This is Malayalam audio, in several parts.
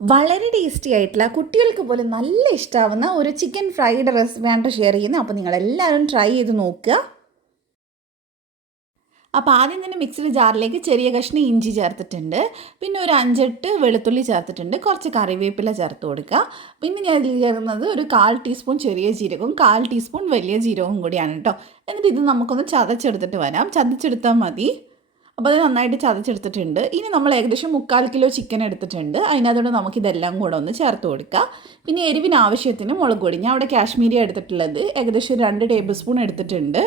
വളരെ ടേസ്റ്റി ആയിട്ടുള്ള കുട്ടികൾക്ക് പോലും നല്ല ഇഷ്ടമാവുന്ന ഒരു ചിക്കൻ ഫ്രൈഡ് റെസിപ്പിയാണ് ഷെയർ ചെയ്യുന്നത്. അപ്പോൾ നിങ്ങളെല്ലാവരും ട്രൈ ചെയ്ത് നോക്കുക. അപ്പോൾ ആദ്യം തന്നെ മിക്സിയുടെ ജാറിലേക്ക് ചെറിയ കഷ്ണം ഇഞ്ചി ചേർത്തിട്ടുണ്ട്, പിന്നെ ഒരു 5-8 വെളുത്തുള്ളി ചേർത്തിട്ടുണ്ട്, കുറച്ച് കറിവേപ്പില ചേർത്ത് കൊടുക്കുക. പിന്നെ ഞാൻ ഇതിൽ ചേർക്കുന്നത് ഒരു 1/4 ടീസ്പൂൺ ചെറിയ ജീരകവും 1/4 ടീസ്പൂൺ വലിയ ജീരകവും കൂടിയാണ് കേട്ടോ. എന്നിട്ട് ഇത് നമുക്കൊന്ന് ചതച്ചെടുത്തിട്ട് വരാം. ചതച്ചെടുത്താൽ മതി. അപ്പോൾ അത് നന്നായിട്ട് ചതച്ചെടുത്തിട്ടുണ്ട്. ഇനി നമ്മൾ ഏകദേശം 3/4 കിലോ ചിക്കൻ എടുത്തിട്ടുണ്ട്. അതിനകത്തോടെ നമുക്കിതെല്ലാം കൂടെ ഒന്ന് ചേർത്ത് കൊടുക്കാം. പിന്നെ എരിവിന് ആവശ്യത്തിന് മുളക് പൊടി, ഞാൻ അവിടെ കാശ്മീരി എടുത്തിട്ടുള്ളത് ഏകദേശം 2 ടേബിൾ സ്പൂൺ എടുത്തിട്ടുണ്ട്.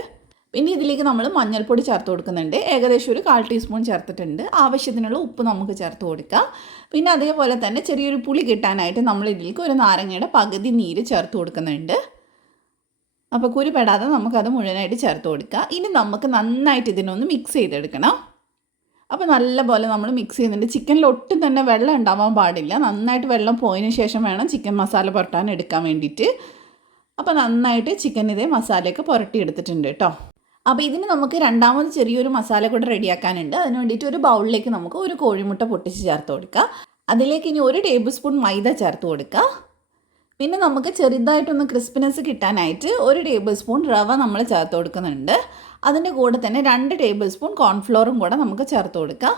പിന്നെ ഇതിലേക്ക് നമ്മൾ മഞ്ഞൾപ്പൊടി ചേർത്ത് കൊടുക്കുന്നുണ്ട്, ഏകദേശം ഒരു 1/4 ടീസ്പൂൺ ചേർത്തിട്ടുണ്ട്. ആവശ്യത്തിനുള്ള ഉപ്പ് നമുക്ക് ചേർത്ത് കൊടുക്കാം. പിന്നെ അതേപോലെ തന്നെ ചെറിയൊരു പുളി കിട്ടാനായിട്ട് നമ്മൾ ഇതിലേക്ക് ഒരു നാരങ്ങയുടെ പകുതി നീര് ചേർത്ത് കൊടുക്കുന്നുണ്ട്. അപ്പോൾ കുരു പെടാതെ നമുക്കത് മുഴുവനായിട്ട് ചേർത്ത് കൊടുക്കുക. ഇനി നമുക്ക് നന്നായിട്ട് ഇതിനൊന്ന് മിക്സ് ചെയ്തെടുക്കണം. അപ്പോൾ നല്ലപോലെ നമ്മൾ മിക്സ് ചെയ്യുന്നുണ്ട്. ചിക്കനിൽ ഒട്ടും തന്നെ വെള്ളം ഉണ്ടാവാൻ പാടില്ല. നന്നായിട്ട് വെള്ളം പോയതിന് ശേഷം വേണം ചിക്കൻ മസാല പുരട്ടാൻ എടുക്കാൻ വേണ്ടിയിട്ട്. അപ്പോൾ നന്നായിട്ട് ചിക്കൻ ഇതേ മസാലയൊക്കെ പുരട്ടിയെടുത്തിട്ടുണ്ട് കേട്ടോ. അപ്പോൾ ഇതിന് നമുക്ക് രണ്ടാമത് ചെറിയൊരു മസാല കൂടെ റെഡിയാക്കാനുണ്ട്. അതിന് വേണ്ടിയിട്ട് ഒരു ബൗളിലേക്ക് നമുക്ക് ഒരു കോഴിമുട്ട പൊട്ടിച്ച് ചേർത്ത് കൊടുക്കുക. അതിലേക്ക് ഇനി 1 ടേബിൾ സ്പൂൺ മൈദ ചേർത്ത് കൊടുക്കുക. പിന്നെ നമുക്ക് ചെറുതായിട്ടൊന്ന് ക്രിസ്പിനെസ് കിട്ടാനായിട്ട് 1 ടേബിൾ സ്പൂൺ റവ നമ്മൾ ചേർത്ത് കൊടുക്കുന്നുണ്ട്. അതിൻ്റെ കൂടെ തന്നെ 2 ടേബിൾ സ്പൂൺ കോൺഫ്ലോറും കൂടെ നമുക്ക് ചേർത്ത് കൊടുക്കാം.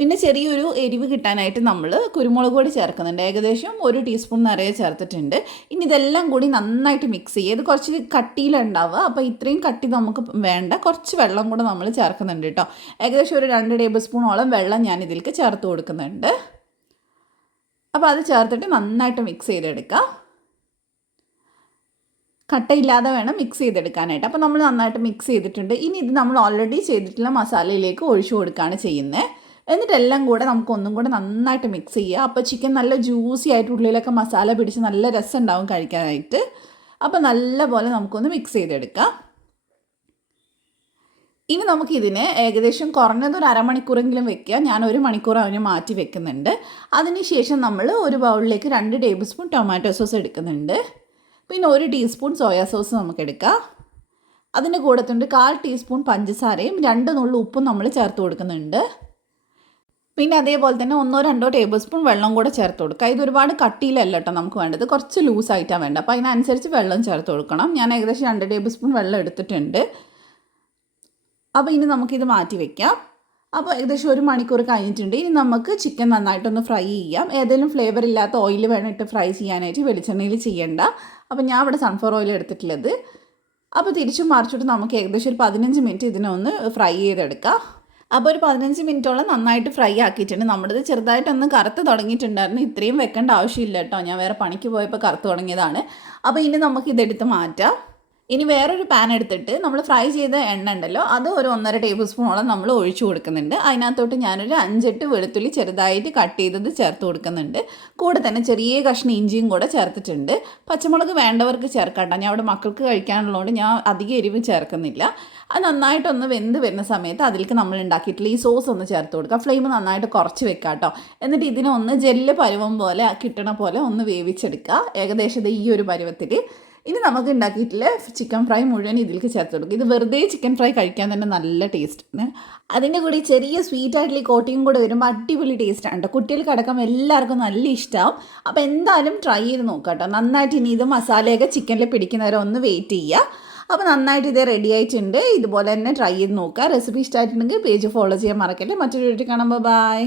പിന്നെ ചെറിയൊരു എരിവ് കിട്ടാനായിട്ട് നമ്മൾ കുരുമുളക് പൊടി ചേർക്കുന്നുണ്ട്, ഏകദേശം 1 ടീസ്പൂൺ നിറയെ ചേർത്തിട്ടുണ്ട്. ഇനി ഇതെല്ലാം കൂടി നന്നായിട്ട് മിക്സ് ചെയ്യുക. ഇത് കുറച്ച് കട്ടിയിലുണ്ടാവുക, അപ്പോൾ ഇത്രയും കട്ടി നമുക്ക് വേണ്ട. കുറച്ച് വെള്ളം കൂടെ നമ്മൾ ചേർക്കുന്നുണ്ട് കേട്ടോ. ഏകദേശം ഒരു 2 ടേബിൾ സ്പൂണോളം വെള്ളം ഞാൻ ഇതിലേക്ക് ചേർത്ത് കൊടുക്കുന്നുണ്ട്. അപ്പോൾ അത് ചേർത്തിട്ട് നന്നായിട്ട് മിക്സ് ചെയ്തെടുക്കാം. കട്ടയില്ലാതെ വേണം മിക്സ് ചെയ്തെടുക്കാനായിട്ട്. അപ്പോൾ നമ്മൾ നന്നായിട്ട് മിക്സ് ചെയ്തിട്ടുണ്ട്. ഇനി ഇത് നമ്മൾ ഓൾറെഡി ചെയ്തിട്ടുള്ള മസാലയിലേക്ക് ഒഴിച്ചു കൊടുക്കുകയാണ് ചെയ്യുന്നത്. എന്നിട്ടെല്ലാം കൂടെ നമുക്ക് ഒന്നും കൂടെ നന്നായിട്ട് മിക്സ് ചെയ്യുക. അപ്പോൾ ചിക്കൻ നല്ല ജ്യൂസി ആയിട്ട് ഉള്ളിലൊക്കെ മസാല പിടിച്ച് നല്ല രസം ഉണ്ടാവും കഴിക്കാനായിട്ട്. അപ്പോൾ നല്ലപോലെ നമുക്കൊന്ന് മിക്സ് ചെയ്തെടുക്കാം. ഇനി നമുക്കിതിന് ഏകദേശം കുറഞ്ഞത് ഒരു അരമണിക്കൂറെങ്കിലും വെക്കുക. ഞാൻ 1 മണിക്കൂർ അവന് മാറ്റി വെക്കുന്നുണ്ട്. അതിനുശേഷം നമ്മൾ ഒരു ബൗളിലേക്ക് 2 ടേബിൾ സ്പൂൺ ടൊമാറ്റോ സോസ് എടുക്കുന്നുണ്ട്. പിന്നെ 1 ടീസ്പൂൺ സോയാ സോസ് നമുക്കെടുക്കാം. അതിൻ്റെ കൂടത്തുണ്ട് 1/4 ടീസ്പൂൺ പഞ്ചസാരയും 2 നുള്ളു ഉപ്പും നമ്മൾ ചേർത്ത് കൊടുക്കുന്നുണ്ട്. പിന്നെ അതേപോലെ തന്നെ 1-2 ടേബിൾ സ്പൂൺ വെള്ളം കൂടെ ചേർത്ത് കൊടുക്കുക. ഇത് ഒരുപാട് കട്ടിയിലല്ല കേട്ടോ നമുക്ക് വേണ്ടത്, കുറച്ച് ലൂസായിട്ടാണ് വേണ്ടത്. അപ്പോൾ അതിനനുസരിച്ച് വെള്ളം ചേർത്ത് കൊടുക്കണം. ഞാൻ ഏകദേശം 2 ടേബിൾ സ്പൂൺ വെള്ളം എടുത്തിട്ടുണ്ട്. അപ്പോൾ ഇനി നമുക്കിത് മാറ്റി വയ്ക്കാം. അപ്പോൾ ഏകദേശം 1 മണിക്കൂർ കഴിഞ്ഞിട്ടുണ്ട്. ഇനി നമുക്ക് ചിക്കൻ നന്നായിട്ടൊന്ന് ഫ്രൈ ചെയ്യാം. ഏതെങ്കിലും ഫ്ലേവർ ഇല്ലാത്ത ഓയിൽ വേണം ഇട്ട് ഫ്രൈ ചെയ്യാനായിട്ട്, വെളിച്ചെണ്ണയിൽ ചെയ്യേണ്ട. അപ്പോൾ ഞാൻ ഇവിടെ സൺഫ്ലവർ ഓയിൽ എടുത്തിട്ടുള്ളത്. അപ്പോൾ തിരിച്ചും മറിച്ചിട്ട് നമുക്ക് ഏകദേശം ഒരു 15 മിനിറ്റ് ഇതിനൊന്ന് ഫ്രൈ ചെയ്തെടുക്കാം. അപ്പോൾ ഒരു 15 മിനിറ്റോളം നന്നായിട്ട് ഫ്രൈ ആക്കിയിട്ടുണ്ട്. നമ്മുടേത് ചെറുതായിട്ടൊന്ന് കറുത്ത് തുടങ്ങിയിട്ടുണ്ടായിരുന്നു. ഇത്രയും വെക്കേണ്ട ആവശ്യമില്ല കേട്ടോ, ഞാൻ വേറെ പണിക്ക് പോയപ്പോൾ കറുത്ത് തുടങ്ങിയതാണ്. അപ്പോൾ ഇനി നമുക്ക് ഇതെടുത്ത് മാറ്റാം. ഇനി വേറൊരു പാൻ എടുത്തിട്ട് നമ്മൾ ഫ്രൈ ചെയ്ത എണ്ണ ഉണ്ടല്ലോ, അത് ഒരു 1.5 ടേബിൾ സ്പൂണോളം നമ്മൾ ഒഴിച്ചു കൊടുക്കുന്നുണ്ട്. അതിനകത്തോട്ട് ഞാനൊരു 5-8 വെളുത്തുള്ളി ചെറുതായിട്ട് കട്ട് ചെയ്തത് ചേർത്ത് കൊടുക്കുന്നുണ്ട്. കൂടെ തന്നെ ചെറിയ കഷ്ണം ഇഞ്ചിയും കൂടെ ചേർത്തിട്ടുണ്ട്. പച്ചമുളക് വേണ്ടവർക്ക് ചേർക്കണ്ട, ഞാൻ അവിടെ മക്കൾക്ക് കഴിക്കാനുള്ളതുകൊണ്ട് ഞാൻ അധികം എരിവ് ചേർക്കുന്നില്ല. അത് നന്നായിട്ടൊന്ന് വെന്ത് വരുന്ന സമയത്ത് അതിലേക്ക് നമ്മൾ ഉണ്ടാക്കിയിട്ടുള്ള ഈ സോസ് ഒന്ന് ചേർത്ത് കൊടുക്കുക. ഫ്ലെയിം നന്നായിട്ട് കുറച്ച് വെക്കുക കേട്ടോ. എന്നിട്ട് ഇതിനൊന്ന് ജെല്ല് പരുവം പോലെ കിട്ടണ പോലെ ഒന്ന് വേവിച്ചെടുക്കുക, ഏകദേശം ഈ ഒരു പരുവത്തിൽ. ഇനി നമുക്ക് ഉണ്ടാക്കിയിട്ടുള്ള ചിക്കൻ ഫ്രൈ മുഴുവൻ ഇതിലേക്ക് ചേർത്ത് കൊടുക്കും. ഇത് വെറുതെ ചിക്കൻ ഫ്രൈ കഴിക്കാൻ തന്നെ നല്ല ടേസ്റ്റാണ്. അതിൻ്റെ കൂടി ചെറിയ സ്വീറ്റ് ആയിട്ടുള്ള കോട്ടിയും കൂടെ വരുമ്പോൾ അടിപൊളി ടേസ്റ്റാണ് കേട്ടോ. കുട്ടികൾക്കടക്കം എല്ലാവർക്കും നല്ല ഇഷ്ടമാവും. അപ്പോൾ എന്തായാലും ട്രൈ ചെയ്ത് നോക്കാം കേട്ടോ. നന്നായിട്ട് ഇനി ഇത് മസാലയൊക്കെ ചിക്കനിൽ പിടിക്കുന്നവരെ ഒന്ന് വെയിറ്റ് ചെയ്യുക. അപ്പോൾ നന്നായിട്ട് ഇത് റെഡി ആയിട്ടുണ്ട്. ഇതുപോലെ തന്നെ ട്രൈ ചെയ്ത് നോക്കുക. റെസിപ്പി ഇഷ്ടമായിട്ടുണ്ടെങ്കിൽ പേജ് ഫോളോ ചെയ്യാൻ മറക്കല്ലേ. മറ്റൊരു വീഡിയോ കാണുമ്പോൾ ബൈ.